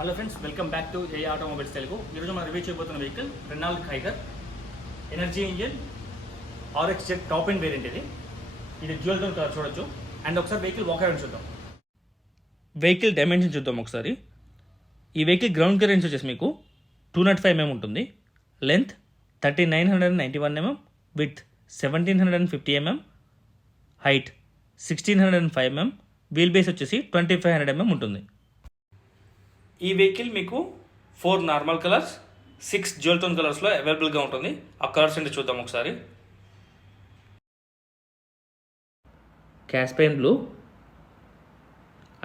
Hello friends, welcome back to A automobiles Telugu. ఈరోజు మనం review చేయబోతున్న vehicle Renault Kiger energy engine RX Z top end variant. ఇది dual tone colour చూడొచ్చు. And ఒకసారి vehicle walk around చూద్దాం. Vehicle dimension చూద్దాం ఒకసారి. ఈ వెహికల్ గ్రౌండ్ క్లియరెన్స్ వచ్చేసి మీకు 205 mm ఉంటుంది. Length 3991 mm, width 1750 mm, height 1605 mm, wheel base వచ్చేసి 2500 mm ఉంటుంది. ఈ వెహికల్ మీకు 4 నార్మల్ కలర్స్, 6 డ్యూయల్ టోన్ కలర్స్లో అవైలబుల్గా ఉంటుంది. ఆ కలర్స్ ఏంటి చూద్దాం ఒకసారి. Caspian blue,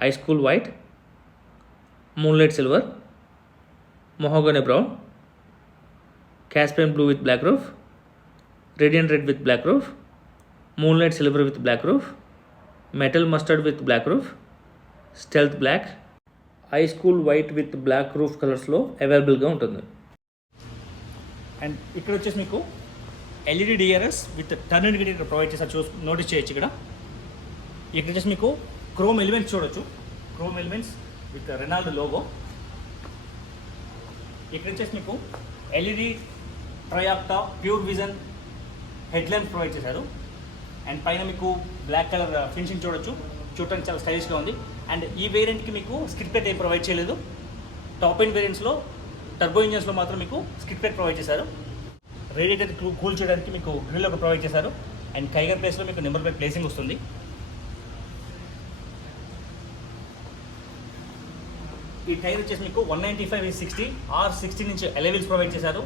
ice cool white, moonlight silver, mahogany brown, Caspian blue with black roof, radiant red with black roof, moonlight silver with black roof, metal mustard with black roof, stealth black, ice cool white with black roof కలర్స్లో అవైలబుల్గా ఉంటుంది. And ఇక్కడ వచ్చేసి మీకు LED DRS with turn indicator provide చేస్తారు. Notice చేయొచ్చు. ఇక్కడ వచ్చేసి మీకు క్రోమ్ ఎలిమెంట్స్ చూడొచ్చు. Chrome elements with Renault logo. ఇక్కడ వచ్చేసి మీకు LED tri octa pure vision head lamp provide చేశారు. అండ్ పైన మీకు బ్లాక్ కలర్ ఫినిషింగ్ చూడొచ్చు. చూడటానికి చాలా స్టైలిష్గా ఉంది. అండ్ ఈ వేరియంట్కి మీకు స్కిడ్ ప్లేట్ ఏం ప్రొవైడ్ చేయలేదు. టాప్ ఎండ్ వేరియంట్స్లో టర్బో ఇంజన్స్లో మాత్రం మీకు స్కిడ్ ప్లేట్ ప్రొవైడ్ చేశారు. రేడియేటర్ కూల్ చేయడానికి మీకు గ్రిల్ ఒక ప్రొవైడ్ చేశారు. అండ్ కైగర్ ప్లేస్లో మీకు నెంబర్ ప్లేట్ ప్లేసింగ్ వస్తుంది. ఈ టైర్ వచ్చేసి మీకు 195/60 R16 ఇంచ్ అలైవిల్స్ ప్రొవైడ్ చేశారు.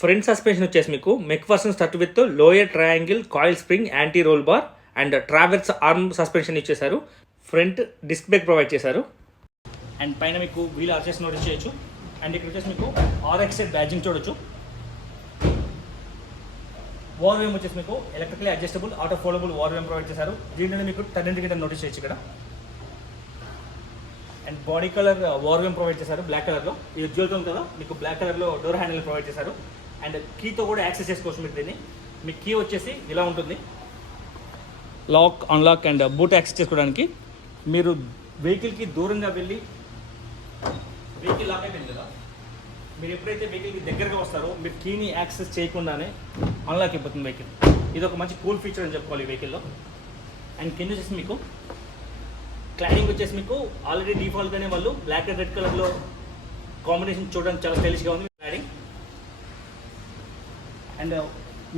ఫ్రంట్ సస్పెన్షన్ వచ్చేసి మీకు McPherson strut with lower triangle coil spring anti roll bar and traverse arm suspension ఇచ్చేశారు. ఫ్రంట్ డిస్క్ బ్రేక్ ప్రొవైడ్ చేశారు. అండ్ పైన మీకు వీల్ ఆర్చెస్ నోటీస్ చేయొచ్చు. అండ్ ఇక్కడ వచ్చేసి మీకు RX జెట్ బ్యాడ్జింగ్ చూడొచ్చు. వాల్ వేమ్ వచ్చేసి మీకు ఎలక్ట్రికలీ అడ్జస్టబుల్ ఆటో ఫోల్డబుల్ వాల్ వేమ్ ప్రొవైడ్ చేశారు. దీంట్లో మీకు టర్న్ ఇండికేటర్ నోటీస్ చేయొచ్చు ఇక్కడ. అండ్ బాడీ కలర్ వాల్ వేమ్ ప్రొవైడ్ చేశారు బ్లాక్ కలర్లో. ఇది డ్యూయల్ టోన్ కదా, మీకు బ్లాక్ కలర్లో డోర్ హ్యాండిల్ ప్రొవైడ్ చేశారు. అండ్ కీతో కూడా యాక్సెస్ చేసుకోవచ్చు మీరు దీన్ని. మీ కీ వచ్చేసి ఇలా ఉంటుంది. Lock, unlock and boot access చేసుకోవడానికి. మీరు వెహికల్కి దూరంగా వెళ్ళి వెహికల్ లాక్ అయిపోయింది కదా, మీరు ఎప్పుడైతే వెహికల్కి దగ్గరగా వస్తారో మీరు కీని యాక్సెస్ చేయకుండానే అన్లాక్ అయిపోతుంది వెహికల్. ఇది ఒక మంచి కూల్ ఫీచర్ అని చెప్పుకోవాలి ఈ వెహికల్లో. అండ్ కింద వచ్చేసి మీకు క్లాడింగ్ వచ్చేసి మీకు ఆల్రెడీ డిఫాల్ట్గానే వాళ్ళు బ్లాక్ అండ్ రెడ్ కలర్లో కాంబినేషన్ చూడడానికి చాలా స్టైలిష్గా ఉంది క్లాడింగ్. అండ్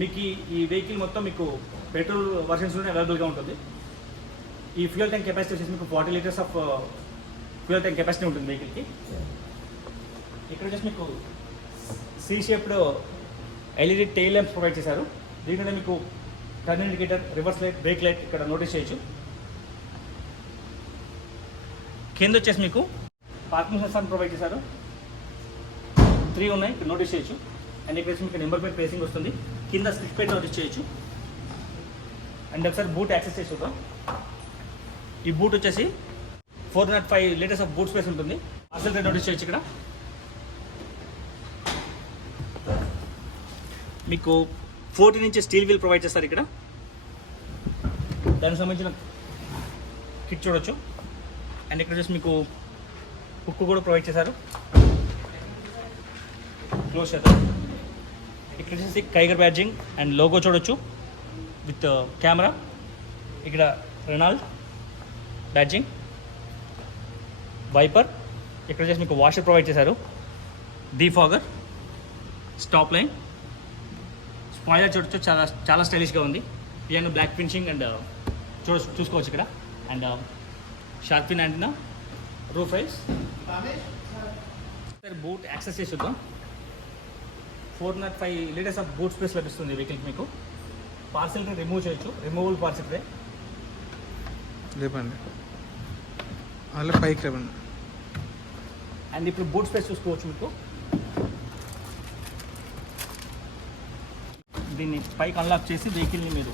మీకు ఈ వెహికల్ మొత్తం మీకు పెట్రోల్ వర్షన్స్లోనే అవైలబుల్గా ఉంటుంది. ఈ ఫ్యూయల్ ట్యాంక్ కెపాసిటీ వచ్చేసి మీకు 40 litres of fuel tank capacity ఉంటుంది వెహికల్కి. ఇక్కడ వచ్చేసి మీకు C shaped LED tail lamps provide చేశారు. దీంట్లో మీకు turn indicator, reverse light, break light ఇక్కడ నోటీస్ చేయొచ్చు. కింద వచ్చేసి మీకు పార్కింగ్ సెన్సార్ ప్రొవైడ్ చేశారు. 3 ఉన్నాయి, ఇక్కడ నోటీస్ చేయొచ్చు. అండ్ ఇక్కడ మీకు నెంబర్ ప్లేట్ ప్లేసింగ్ వస్తుంది. కింద స్లిప్ ప్లేట్ నోటీస్ చేయొచ్చు. అండ్ ఒకసారి బూట్ యాక్సెస్ చేసి చూద్దాం. ఈ బూట్ వచ్చేసి 405 లీటర్స్ ఆఫ్ బూట్ స్పేస్ ఉంటుంది. అసలు నోటీస్ చేయొచ్చు. ఇక్కడ మీకు 14 ఇంచ్ స్టీల్ వీల్ ప్రొవైడ్ చేస్తారు. ఇక్కడ దానికి సంబంధించిన కిట్ చూడొచ్చు. అండ్ ఇక్కడ వచ్చేసి మీకు హుక్ కూడా ప్రొవైడ్ చేశారు. క్లోజ్ చేద్దాం. ఇక్కడ వచ్చేసి కైగర్ బ్యాడ్జింగ్ అండ్ లోగో చూడొచ్చు విత్ కెమెరా. ఇక్కడ రెనాల్డ్ బ్యాడ్జింగ్, వైపర్. ఇక్కడ వచ్చేసి మీకు వాషర్ ప్రొవైడ్ చేశారు. డీఫాగర్, స్టాప్ లైన్, స్పాయిలర్ చూడొచ్చు. చాలా చాలా స్టైలిష్గా ఉంది. పియానో బ్లాక్ ఫినిషింగ్ అండ్ చూసుకోవచ్చు ఇక్కడ. And shark fin antenna, roof rails. Boot access చేసి చూద్దాం. 405 లీటర్స్ ఆఫ్ బూట్ స్పేస్ లభిస్తుంది వెహికల్కి. మీకు పార్సిల్ రిమూవ్ చేయొచ్చు. Removable parcel tray. లేపండి అలా పైకి లేపండి. అండ్ ఇప్పుడు బూట్ స్పేస్ చూసుకోవచ్చు. మీకు దీన్ని పైకి అన్లాక్ చేసి వెహికల్ని మీరు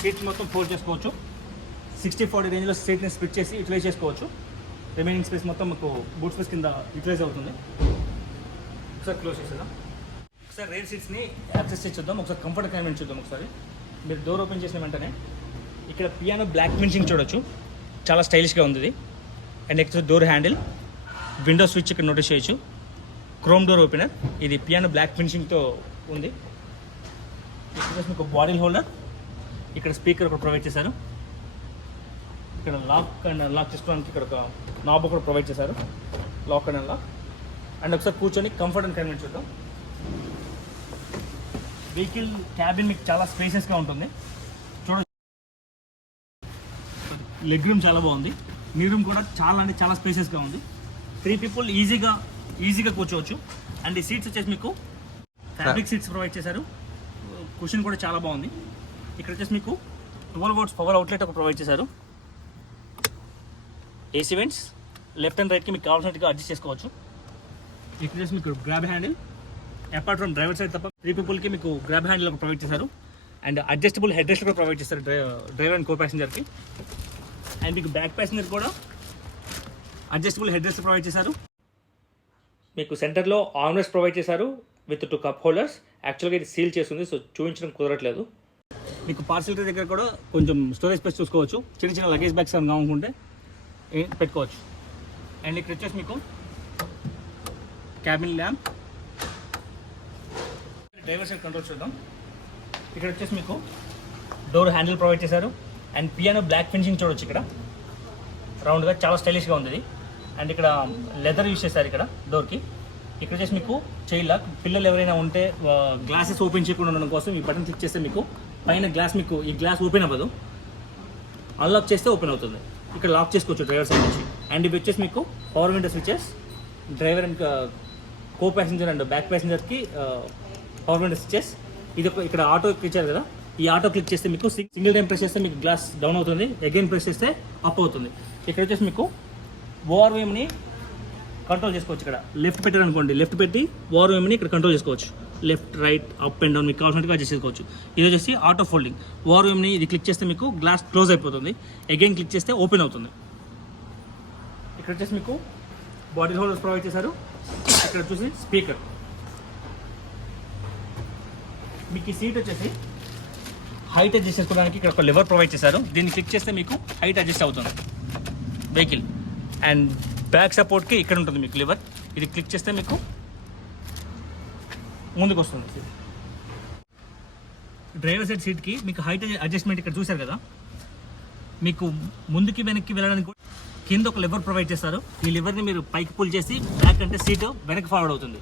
సీట్స్ మొత్తం ఫోల్డ్ చేసుకోవచ్చు. 60-40 రేంజ్లో సీట్ని స్ప్లిట్ చేసి యూటిలైజ్ చేసుకోవచ్చు. రిమైనింగ్ స్పేస్ మొత్తం మీకు బూట్ స్పేస్ కింద యూటిలైజ్ అవుతుంది. ఒకసారి క్లోజ్ చేసేద్దాం. ఒకసారి రైల్ సీట్స్ని యాక్సెస్ చేసి చూద్దాం. ఒకసారి కంఫర్ట్ కన్వీనియన్స్ చూద్దాం. ఒకసారి మీరు డోర్ ఓపెన్ చేసిన వెంటనే ఇక్కడ పియానో బ్లాక్ ఫినిషింగ్ చూడొచ్చు. చాలా స్టైలిష్గా ఉంది ఇది. And next door handle, window switch ఇక్కడ నోటీస్ చేయొచ్చు. క్రోమ్ డోర్ ఓపెనర్, ఇది పియానో బ్లాక్ ఫినిషింగ్తో ఉంది. ఇక్కడ మీకు బాటిల్ హోల్డర్, ఇక్కడ స్పీకర్ కూడా ప్రొవైడ్ చేశారు. ఇక్కడ లాక్ అండ్ అన్లాక్ చేసుకోవడానికి ఇక్కడ ఒక నాబ్ కూడా ప్రొవైడ్ చేశారు, లాక్ అండ్ అన్లాక్. అండ్ ఒకసారి కూర్చొని కంఫర్ట్ అండ్ కన్వీనియన్స్ చూద్దాం. వెహికల్ క్యాబిన్ మీకు చాలా స్పేసెస్గా ఉంటుంది. చూడొచ్చు, లెగ్ రూమ్ చాలా బాగుంది. నీ రూమ్ కూడా చాలా అంటే చాలా స్పేసెస్గా ఉంది. 3 people ఈజీగా కూర్చోవచ్చు. అండ్ ఈ సీట్స్ వచ్చేసి మీకు ఫ్యాబ్రిక్ సీట్స్ ప్రొవైడ్ చేశారు. కుషన్ కూడా చాలా బాగుంది. ఇక్కడ వచ్చేసి మీకు 12 volts పవర్ అవుట్లెట్ ఒక ప్రొవైడ్ చేశారు. ఏసీ వెంట్స్ లెఫ్ట్ అండ్ రైట్కి మీకు కావాల్సినట్టుగా అడ్జస్ట్ చేసుకోవచ్చు. ఇక్కడ వచ్చేసి మీకు grab handle, apart from driver side తప్ప 3 peopleకి మీకు గ్రాబ్ హ్యాండిల్ ఒక ప్రొవైడ్ చేశారు. అండ్ అడ్జస్టబుల్ హెడ్ రెస్ట్ కూడా ప్రొవైడ్ చేశారు డ్రైవర్ అండ్ కో ప్యాసింజర్కి. అండ్ మీకు బ్యాక్ ప్యాసింజర్ కూడా అడ్జస్టబుల్ హెడ్ రెస్ట్ ప్రొవైడ్ చేశారు. మీకు సెంటర్లో ఆర్మ్రెస్ట్ ప్రొవైడ్ చేశారు విత్ 2 cup holders. యాక్చువల్గా ఇది సీల్ చేస్తుంది, సో చూపించడం కుదరట్లేదు. మీకు పార్సిల్ ట్రే దగ్గర కూడా కొంచెం స్టోరేజ్ స్పేస్ చూసుకోవచ్చు. చిన్న లగేజ్ బ్యాగ్స్ అని కావాలనుకుంటే పెట్టుకోవచ్చు. అండ్ ఇక్కడ వచ్చేసి మీకు cabin lamp, driver side control చూద్దాం. ఇక్కడ వచ్చేసి మీకు డోర్ హ్యాండిల్ ప్రొవైడ్ చేశారు. అండ్ పియానో బ్లాక్ ఫినిషింగ్ చూడొచ్చు. ఇక్కడ రౌండ్గా చాలా స్టైలిష్గా ఉంది. అండ్ ఇక్కడ లెదర్ యూస్ చేశారు ఇక్కడ డోర్కి. ఇక్కడ వచ్చేసి మీకు చైల్డ్ లాక్, పిల్లలు ఎవరైనా ఉంటే గ్లాసెస్ ఓపెన్ చేయకుండా ఉండడం కోసం ఈ బటన్ క్లిక్ చేస్తే మీకు పైన గ్లాస్, మీకు ఈ గ్లాస్ ఓపెన్ అవ్వదు, అన్లాక్ చేస్తే ఓపెన్ అవుతుంది. ఇక్కడ లాక్ చేసుకోవచ్చు డ్రైవర్ సైడ్ నుంచి. అండ్ ఇవి వచ్చేసి మీకు power window switches, driver and co passenger and back ప్యాసింజర్కి పవర్ విండో స్విచెస్. ఇది ఇక్కడ ఆటో ఇచ్చారు కదా, ఈ ఆటో క్లిక్ చేస్తే మీకు సింగిల్ టైం ప్రెస్ చేస్తే మీకు గ్లాస్ డౌన్ అవుతుంది, అగైన్ ప్రెస్ చేస్తే అప్ అవుతుంది. ఇక్కడ వచ్చేసి మీకు ఓఆర్ఓఎంని కంట్రోల్ చేసుకోవచ్చు. ఇక్కడ లెఫ్ట్ పెట్టారు అనుకోండి, లెఫ్ట్ పెట్టి ఓఆర్ఓఎంని ఇక్కడ కంట్రోల్ చేసుకోవచ్చు. Left right up and down మీకు కావాల్సినట్టుగా అడ్జస్ట్ చేసుకోవచ్చు. ఇది వచ్చేసి ఆటో ఫోల్డింగ్. ఓఆర్ఓఎంని ఇది క్లిక్ చేస్తే మీకు గ్లాస్ క్లోజ్ అయిపోతుంది, అగైన్ క్లిక్ చేస్తే ఓపెన్ అవుతుంది. ఇక్కడ వచ్చేసి మీకు బాటిల్ హోల్డర్స్ ప్రొవైడ్ చేశారు. ఇక్కడ వచ్చేసి స్పీకర్. మీకు ఈ సీట్ వచ్చేసి హైట్ అడ్జస్ట్ చేసుకోవడానికి ఇక్కడ ఒక లెవర్ ప్రొవైడ్ చేశారు. దీన్ని క్లిక్ చేస్తే మీకు హైట్ అడ్జస్ట్ అవుతుంది వెహికల్. అండ్ బ్యాక్ సపోర్ట్కి ఇక్కడ ఉంటుంది మీకు లివర్, ఇది క్లిక్ చేస్తే మీకు ముందుకు వస్తుంది. డ్రైవర్ సైడ్ సీట్కి మీకు హైట్ అడ్జస్ట్మెంట్ ఇక్కడ చూశారు కదా, మీకు ముందుకి వెనక్కి వెళ్ళడానికి కింద ఒక లివర్ ప్రొవైడ్ చేస్తారు. ఈ లివర్ని మీరు పైకి పుల్ చేసి బ్యాక్ అంటే సీటు వెనక్కి ఫార్వర్డ్ అవుతుంది.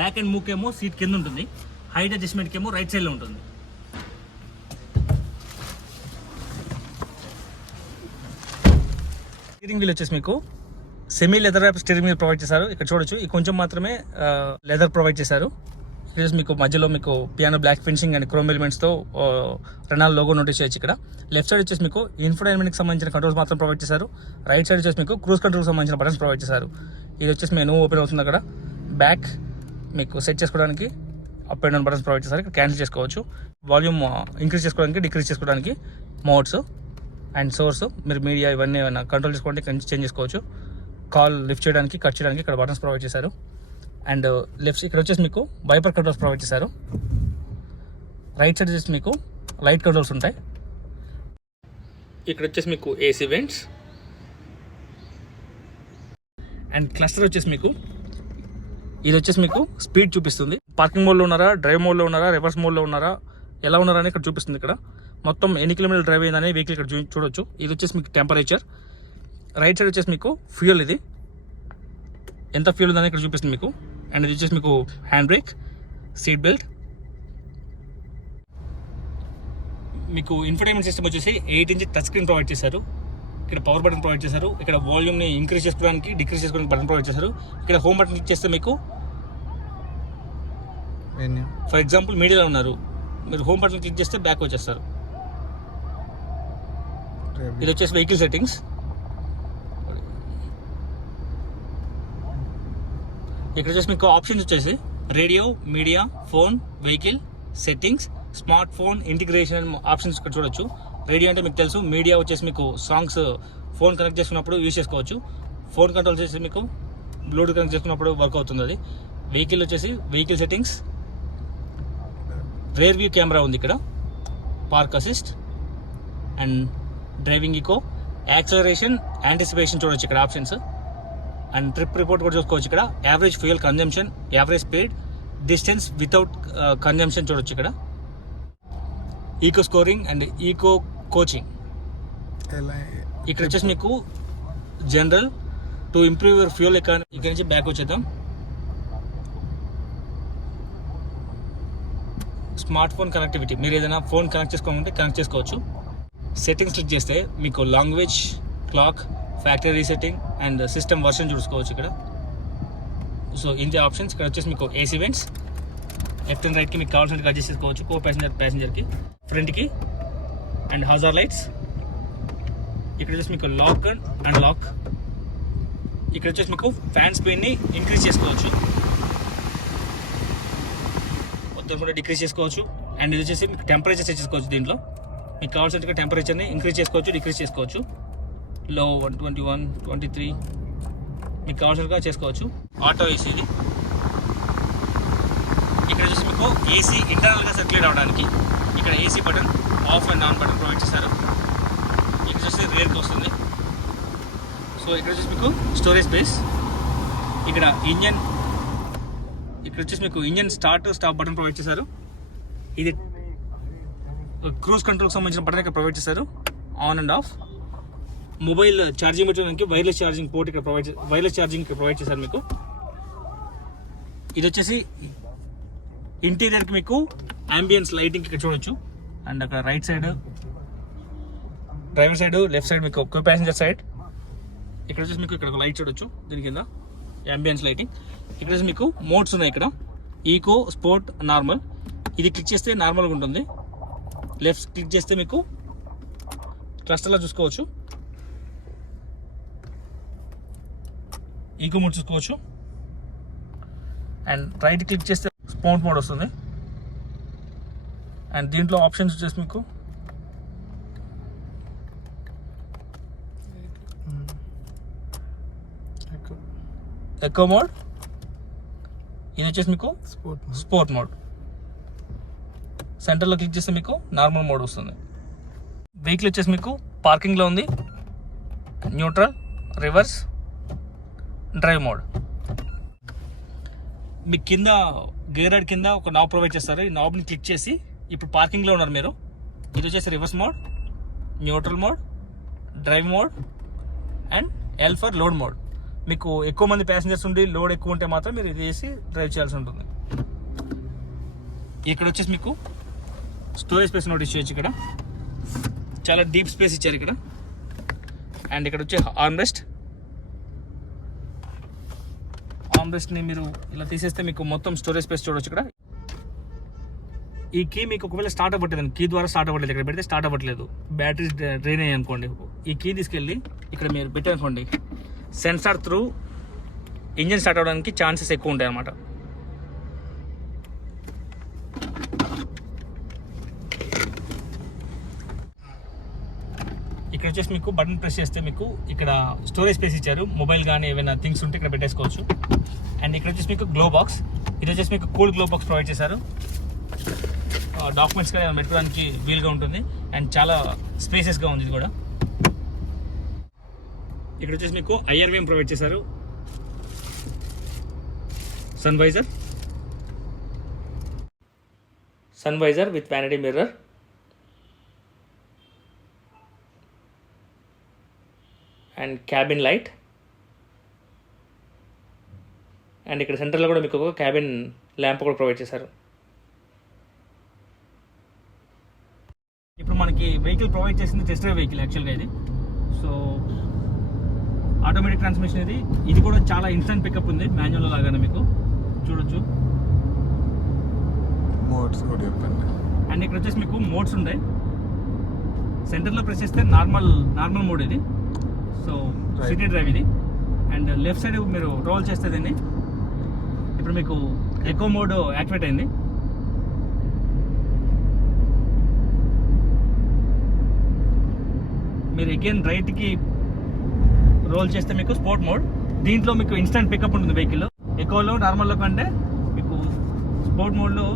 బ్యాక్ అండ్ మూకేమో సీట్ కింద ఉంటుంది, హైట్ అడ్జస్ట్మెంట్కి ఏమో రైట్ సైడ్లో ఉంటుంది. స్టీరింగ్ వీల్ వచ్చేసి మీకు semi leather wrap steering wheel provide చేశారు. ఇక్కడ చూడొచ్చు, ఈ కొంచెం మాత్రమే లెదర్ ప్రొవైడ్ చేశారు. ఇక్కడ మీకు మధ్యలో మీకు piano black finishing and chrome ఎలిమెంట్స్తో రెనాల్డ్ లోగో నోటీస్ చేయొచ్చు. ఇక్కడ లెఫ్ట్ సైడ్ వచ్చేసి మీకు ఇన్ఫోటైన్మెంట్కి సంబంధించిన కంట్రోల్స్ మాత్రం ప్రొవైడ్ చేశారు. రైట్ సైడ్ వచ్చేసి మీకు క్రూజ్ కంట్రోల్కి సంబంధించిన బటన్స్ ప్రొవైడ్ చేశారు. ఇది వచ్చేసి మెనూ ఓపెన్ అవుతుంది. అక్కడ బ్యాక్ మీకు సెట్ చేసుకోవడానికి up and down buttons provide చేశారు. ఇక్కడ క్యాన్సిల్ చేసుకోవచ్చు. వాల్యూమ్ ఇంక్రీజ్ చేసుకోవడానికి, డిక్రీజ్ చేసుకోవడానికి మోడ్స్ అండ్ సోర్స్, మీరు మీడియా ఇవన్నీ ఏమైనా కంట్రోల్ చేసుకోవడానికి చేంజ్ చేసుకోవచ్చు. కాల్ లిఫ్ట్ చేయడానికి, కట్ చేయడానికి ఇక్కడ బటన్స్ ప్రొవైడ్ చేశారు. అండ్ లెఫ్ట్ ఇక్కడ వచ్చేసి మీకు వైపర్ కంట్రోల్స్ ప్రొవైడ్ చేశారు. రైట్ సైడ్ వచ్చేసి మీకు లైట్ కంట్రోల్స్ ఉంటాయి. ఇక్కడ వచ్చేసి మీకు ఏసీ వెంట్స్ అండ్ క్లస్టర్ వచ్చేసి మీకు ఇది వచ్చేసి మీకు స్పీడ్ చూపిస్తుంది. పార్కింగ్ మోడ్లో ఉన్నారా, డ్రైవ్ మోడ్లో ఉన్నారా, రివర్స్ మోడ్లో ఉన్నారా, ఎలా ఉన్నారా అని ఇక్కడ చూపిస్తుంది. ఇక్కడ మొత్తం ఎన్ని కిలోమీటర్ డ్రైవ్ అయిందనే వెహికల్ ఇక్కడ చూడొచ్చు. ఇది వచ్చేసి మీకు టెంపరేచర్. రైట్ సైడ్ వచ్చేసి మీకు ఫ్యూయల్, ఇది ఎంత ఫ్యూయల్ ఉందని ఇక్కడ చూపిస్తుంది మీకు. అండ్ ఇది వచ్చేసి మీకు హ్యాండ్ బ్రేక్, సీట్ బెల్ట్. మీకు ఇన్ఫోటైన్మెంట్ సిస్టమ్ వచ్చేసి 8-inch టచ్ స్క్రీన్ ప్రొవైడ్ చేశారు. ఇక్కడ పవర్ బటన్ ప్రొవైడ్ చేశారు. ఇక్కడ వాల్యూమ్ని ఇంక్రీజ్ చేసుకోవడానికి, డిక్రీజ్ చేసుకోవడానికి బటన్ ప్రొవైడ్ చేశారు. ఇక్కడ హోమ్ బటన్ క్లిక్ చేస్తే మీకు ఫర్ ఎగ్జాంపుల్ మీడియాలో ఉన్నారు, మీరు హోమ్ బటన్ క్లిక్ చేస్తే బ్యాక్ వచ్చేస్తారు. ఇది వచ్చేసి వెహికల్ సెట్టింగ్స్. ఇక్కడ వచ్చేసి మీకు ఆప్షన్స్ వచ్చేసి radio, media, phone, vehicle, settings, smart phone integration options ఇక్కడ చూడొచ్చు. రేడియో అంటే మీకు తెలుసు, మీడియా వచ్చేసి మీకు సాంగ్స్ ఫోన్ కనెక్ట్ చేసుకున్నప్పుడు యూజ్ చేసుకోవచ్చు. ఫోన్ కంట్రోల్ చేసి మీకు బ్లూటూత్ కనెక్ట్ చేసుకున్నప్పుడు వర్క్ అవుతుంది అది. వెహికల్ వచ్చేసి vehicle settings, rear view camera ఉంది ఇక్కడ, park assist and driving eco, acceleration, anticipation చూడొచ్చు ఇక్కడ ఆప్షన్స్. అండ్ ట్రిప్ రిపోర్ట్ కూడా చూసుకోవచ్చు ఇక్కడ. Average fuel consumption, average speed, distance without consumption చూడొచ్చు ఇక్కడ. Eco scoring and eco coaching. ఇక్కడ వచ్చేసి మీకు general to improve your fuel economy. ఇక్కడ నుంచి బ్యాక్ వచ్చేద్దాం. స్మార్ట్ ఫోన్ కనెక్టివిటీ, మీరు ఏదైనా ఫోన్ కనెక్ట్ చేసుకోవాలంటే కనెక్ట్ చేసుకోవచ్చు. సెట్టింగ్స్ క్లిక్ చేస్తే మీకు language, clock, factory resetting and system version చూసుకోవచ్చు ఇక్కడ. సో ఇంతే ఆప్షన్స్. ఇక్కడ వచ్చేసి మీకు ఏసీ వెంట్స్, లెఫ్ట్ అండ్ రైట్కి మీకు కావాల్సినట్టు అడ్జస్ట్ చేసుకోవచ్చు. కో ప్యాసింజర్కి, ఫ్రంట్కి అండ్ హజార్ లైట్స్. ఇక్కడ వచ్చేసి మీకు లాక్ అండ్ లాక్. ఇక్కడ వచ్చేసి మీకు ఫ్యాన్ స్పీడ్ని ఇంక్రీజ్ చేసుకోవచ్చు, మొత్తం కూడా డిక్రీజ్ చేసుకోవచ్చు. అండ్ ఇది వచ్చేసి మీకు టెంపరేచర్ సెట్ చేసుకోవచ్చు. దీంట్లో మీకు కావాల్సినట్టుగా టెంపరేచర్ని ఇంక్రీజ్ చేసుకోవచ్చు, డిక్రీజ్ చేసుకోవచ్చు. లో 121, 23 మీకు కావాల్సినట్టుగా చేసుకోవచ్చు. ఆటో ఏసీ ఇది. ఇక్కడ వచ్చేసి మీకు ఏసీ ఇంటర్నల్గా సర్క్యులేట్ అవ్వడానికి ఇక్కడ AC button, of and on button provide చేశారు. ఇక్కడ వచ్చేసి రేర్కి వస్తుంది. సో ఇక్కడ వచ్చేసి మీకు స్టోరేజ్ స్పేస్. ఇక్కడ ఇంజన్, ఇక్కడ వచ్చేసి మీకు engine start stop button provide చేశారు. ఇది క్రూజ్ కంట్రోల్కి సంబంధించిన బటన్ ఇక్కడ ప్రొవైడ్ చేశారు, on and of. Mobile charging పెట్టడానికి వైర్లెస్ ఛార్జింగ్ పోర్ట్ ఇక్కడ వైర్లెస్ ఛార్జింగ్ ఇక్కడ ప్రొవైడ్ చేశారు మీకు. ఇది వచ్చేసి ఇంటీరియర్కి మీకు అంబియన్స్ లైటింగ్ ఇక్కడ చూడొచ్చు. అండ్ అక్కడ right side driver side, left side మీకు కో ప్యాసింజర్ సైడ్. ఇక్కడ వచ్చేసి మీకు ఇక్కడ ఒక లైట్ చూడొచ్చు దీని కింద, అంబియన్స్ లైటింగ్. ఇక్కడ వచ్చేసి మీకు మోడ్స్ ఉన్నాయి ఇక్కడ, ఈకో, స్పోర్ట్, నార్మల్. ఇది క్లిక్ చేస్తే నార్మల్గా ఉంటుంది. లెఫ్ట్ క్లిక్ చేస్తే మీకు క్లస్టర్లో చూసుకోవచ్చు, ఈకో మోడ్ చూసుకోవచ్చు. అండ్ రైట్ క్లిక్ చేస్తే స్పోర్ట్ మోడ్ వస్తుంది. అండ్ దీంట్లో ఆప్షన్స్ వచ్చేసి మీకు ఎకో మోడ్, ఇది వచ్చేసి మీకు స్పోర్ట్ మోడ్. సెంటర్లో క్లిక్ చేస్తే మీకు నార్మల్ మోడ్ వస్తుంది. వెహికల్ వచ్చేసి మీకు పార్కింగ్లో ఉంది, న్యూట్రల్, రివర్స్, డ్రైవ్ మోడ్. మీ కింద గేర్ రైడ్ కింద ఒక నాబ్ ప్రొవైడ్ చేస్తారు. ఈ నాబ్ని క్లిక్ చేసి ఇప్పుడు పార్కింగ్లో ఉన్నారు మీరు. ఇది వచ్చేసి reverse mode, neutral mode, drive mode and L for load mode. మీకు ఎక్కువ మంది ప్యాసింజర్స్ ఉండి లోడ్ ఎక్కువ ఉంటే మాత్రం మీరు ఇది చేసి డ్రైవ్ చేయాల్సి ఉంటుంది. ఇక్కడ వచ్చేసి మీకు స్టోరేజ్ స్పేస్ నోటీస్ చేయొచ్చు. ఇక్కడ చాలా డీప్ స్పేస్ ఇచ్చారు ఇక్కడ. అండ్ ఇక్కడ వచ్చి ఆర్మ్రెస్ట్ని మీరు ఇలా తీసేస్తే మీకు మొత్తం స్టోరేజ్ స్పేస్ చూడవచ్చు. ఇక్కడ ఈ కీ మీకు ఒకవేళ స్టార్ట్ అవ్వట్లేదు, కీ ద్వారా స్టార్ట్ అవ్వట్లేదు, ఇక్కడ పెడితే స్టార్ట్ అవ్వట్లేదు, బ్యాటరీ డ్రైన్ అయ్యి అనుకోండి, ఈ కీ తీసుకెళ్ళి ఇక్కడ మీరు పెట్టారనుకోండి, సెన్సార్ త్రూ ఇంజిన్ స్టార్ట్ అవ్వడానికి ఛాన్సెస్ ఎక్కువ ఉంటాయి అన్నమాట. ఇక్కడ వచ్చేసి మీకు బటన్ ప్రెస్ చేస్తే మీకు ఇక్కడ స్టోరేజ్ స్పేస్ ఇచ్చారు, మొబైల్ కానీ ఏమైనా థింగ్స్ ఉంటే ఇక్కడ పెట్టేసుకోవచ్చు. అండ్ ఇక్కడ వచ్చేసి మీకు గ్లో బాక్స్, ఇది వచ్చేసి మీకు కూల్ గ్లో బాక్స్ ప్రొవైడ్ చేశారు. డాక్యుమెంట్స్ కానీ పెట్టుకోవడానికి వీలుగా ఉంటుంది అండ్ చాలా స్పేసెస్గా ఉంది ఇది కూడా. ఇక్కడ వచ్చేసి మీకు ఐఆర్వీఎం ప్రొవైడ్ చేశారు, sun visor with vanity mirror. And cabin light. And ఇక్కడ సెంటర్లో కూడా మీకు ఒక క్యాబిన్ ల్యాంప్ కూడా ప్రొవైడ్ చేశారు. ఇప్పుడు మనకి వెహికల్ ప్రొవైడ్ చేసింది టెస్ట్ డ్రైవ్ వెహికల్ యాక్చువల్గా ఇది. సో ఆటోమేటిక్ ట్రాన్స్మిషన్ ఇది కూడా చాలా ఇన్స్టెంట్ పికప్ ఉంది, మాన్యువల్ లాగానే మీకు చూడొచ్చు. మోడ్స్ కూడా చెప్పండి. అండ్ ఇక్కడ వచ్చేసి మీకు మోడ్స్ ఉన్నాయి. సెంటర్లో ప్రెస్ చేస్తే నార్మల్ మోడ్ ఇది. సో సిటీ డ్రైవ్ ఇది. అండ్ లెఫ్ట్ సైడ్ మీరు రోల్ చేస్తే దీన్ని ఇప్పుడు మీకు ఎకో మోడ్ యాక్టివేట్ అయింది. మీరు అగైన్ రైట్కి రోల్ చేస్తే మీకు స్పోర్ట్ మోడ్. దీంట్లో మీకు ఇన్స్టెంట్ పికప్ ఉంటుంది వెహికల్. ఎకోలో నార్మల్లో కంటే మీకు స్పోర్ట్ మోడ్లో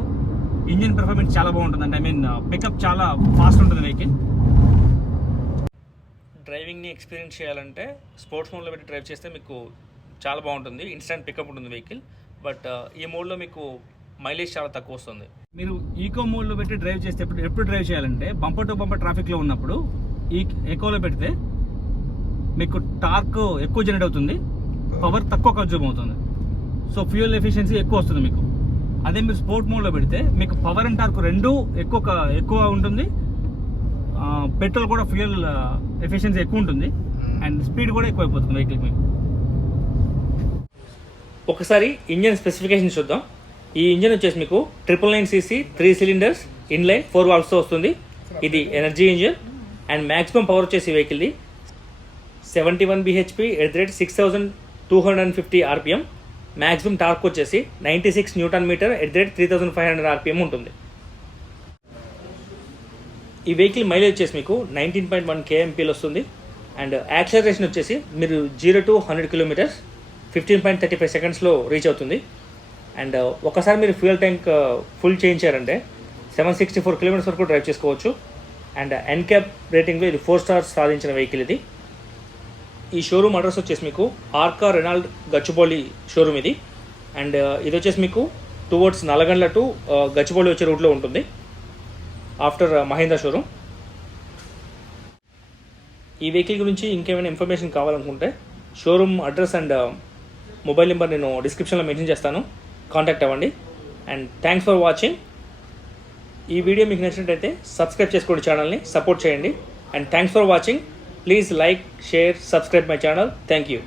ఇంజిన్ పెర్ఫార్మెన్స్ చాలా బాగుంటుంది. అంటే ఐ మీన్ పికప్ చాలా ఫాస్ట్ ఉంటుంది వెహికల్. డ్రైవింగ్ని ఎక్స్పీరియన్స్ చేయాలంటే స్పోర్ట్స్ మోడ్లో పెట్టి డ్రైవ్ చేస్తే మీకు చాలా బాగుంటుంది, ఇన్స్టెంట్ పికప్ ఉంటుంది వెహికల్. బట్ ఈ మోడ్లో మీకు మైలేజ్ చాలా తక్కువ వస్తుంది. మీరు ఈకో మోడ్లో పెట్టి డ్రైవ్ చేస్తే ఎప్పుడు డ్రైవ్ చేయాలంటే బంపర్ టు బంపర్ ట్రాఫిక్లో ఉన్నప్పుడు ఈ ఎకోలో పెడితే మీకు టార్క్ ఎక్కువ జనరేట్ అవుతుంది, పవర్ తక్కువ కన్జ్యూమ్ అవుతుంది. సో ఫ్యూయల్ ఎఫిషియన్సీ ఎక్కువ వస్తుంది మీకు. అదే మీరు స్పోర్ట్ మోడ్లో పెడితే మీకు పవర్ అండ్ టార్క్ రెండూ ఎక్కువ ఉంటుంది, పెట్రోల్ కూడా ఫ్యూయల్ ఎఫిషియన్సీ ఎక్కువ ఉంటుంది, అండ్ స్పీడ్ కూడా ఎక్కువ అయిపోతుంది వెహికల్ మీకు. ఒకసారి ఇంజన్ స్పెసిఫికేషన్ చూద్దాం. ఈ ఇంజన్ వచ్చేసి మీకు 999cc 3 cylinders ఇన్లైన్ 4 valves వస్తుంది. ఇది energy engine and maximum power వచ్చేసి వెహికల్ది 71 bhp at the rate 6250 rpm. Maximum torque వచ్చేసి 96 Nm at the rate 3500 rpm ఉంటుంది. ఈ వెహికల్ మైలేజ్ వచ్చేసి మీకు 19.1 kmpl వస్తుంది. అండ్ యాక్సలరేషన్ వచ్చేసి మీరు 0 to 100 km 15.35 secondsలో రీచ్ అవుతుంది. అండ్ ఒకసారి మీరు ఫ్యూయల్ ట్యాంక్ ఫుల్ చేయించారంటే 764 km వరకు డ్రైవ్ చేసుకోవచ్చు. అండ్ ఎన్క్యాప్ రేటింగ్లో ఇది 4 stars సాధించిన వెహికల్ ఇది. ఈ షోరూమ్ అడ్రస్ వచ్చేసి మీకు ఆర్కా రెనాల్డ్ గచ్చిబౌలి షోరూమ్ ఇది. అండ్ ఇది వచ్చేసి మీకు టువర్డ్స్ నల్లగండ్ల టు గచ్చిబౌలి వచ్చే రూట్లో ఉంటుంది ఆఫ్టర్ మహీంద్రా షోరూమ్. ఈ వెహికల్ గురించి ఇంకేమైనా ఇన్ఫర్మేషన్ కావాలనుకుంటే showroom address and mobile number నేను డిస్క్రిప్షన్లో మెన్షన్ చేస్తాను, కాంటాక్ట్ అవ్వండి. And thanks for watching. ఈ వీడియో మీకు నచ్చినట్టయితే సబ్స్క్రైబ్ చేసుకోండి, ఛానల్ని సపోర్ట్ చేయండి. And thanks for watching. Please like, share, subscribe my channel. Thank you.